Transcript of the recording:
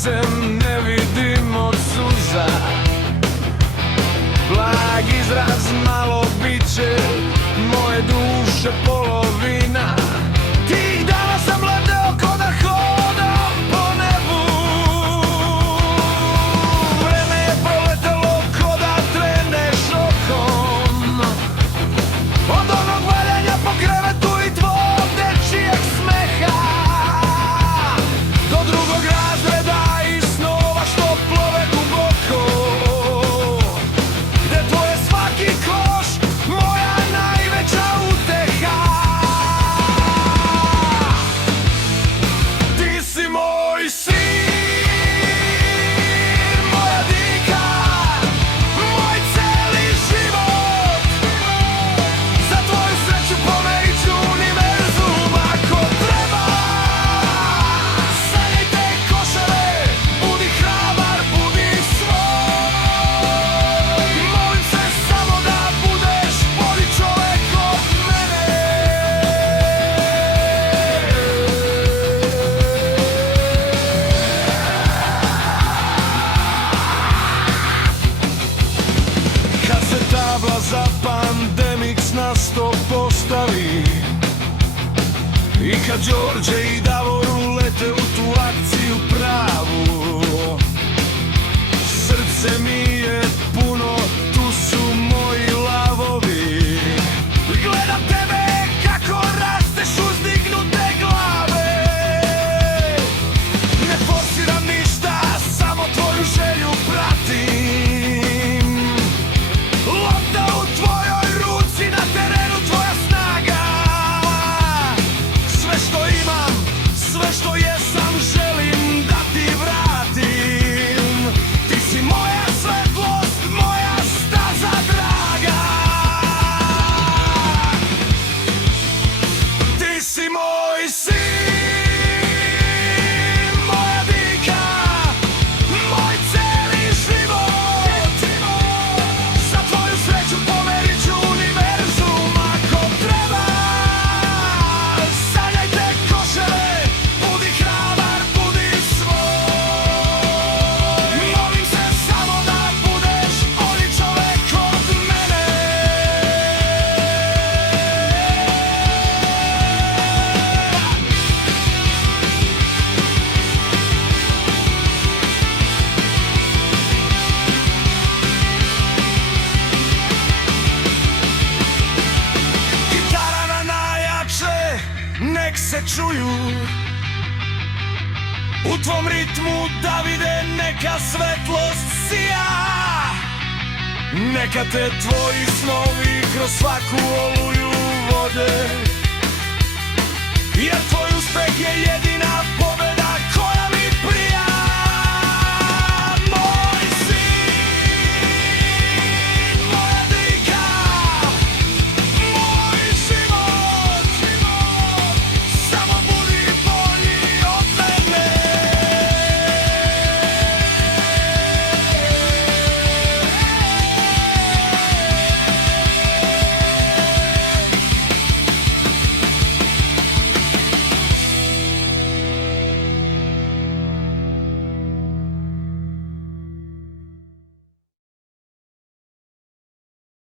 licem ne vidim od suza. Blag izraz malo biće moje duše polovina. Tih dana sam leteo ko da hodam po nebu. Vreme je proletelo ko da treneš okom. Od onog valjanja po krevetu i tvog dečijeg smeha do drugog razreda i snova što plove duboko, gde tvoj je svaki koš moja najveća uteha. Ti si moj sin, moja dika, moj celi život. Za tvoju sreću pomerit ću univerzum ako treba. Sanjaj te košare, budi hrabar, budi svoj. Molim se samo da budeš bolji čovek od mene. Kad se tabla za Pandemix na sto postavi i kad Đorđe i Davor ulete u tu akciju pravu, srce mi je puno, tu su moji lavovi. Gledam tebe kako rasteš uzdignute glave. Ne forsiram ništa, samo tvoju želju pratim. Lopta u tvojoj ruci, na terenu tvoja snaga. Sve što imam, sve što jesam, želim da ti vratim. Ti si moja svetlost, moja staza draga. Ti si moj sin, moja dika, moj celi život. Za tvoju sreću pomerit ću univerzum ako treba. Sanjaj te košare, budi hrabar, budi svoj. Molim se samo da budeš bolji čovek od mene. Gitara na najjače, nek se čuju. U tvom ritmu, Davide, neka svetlost sija. Neka te tvoji snovi kroz svaku oluju vode, jer tvoj uspeh je jedina pobjeda.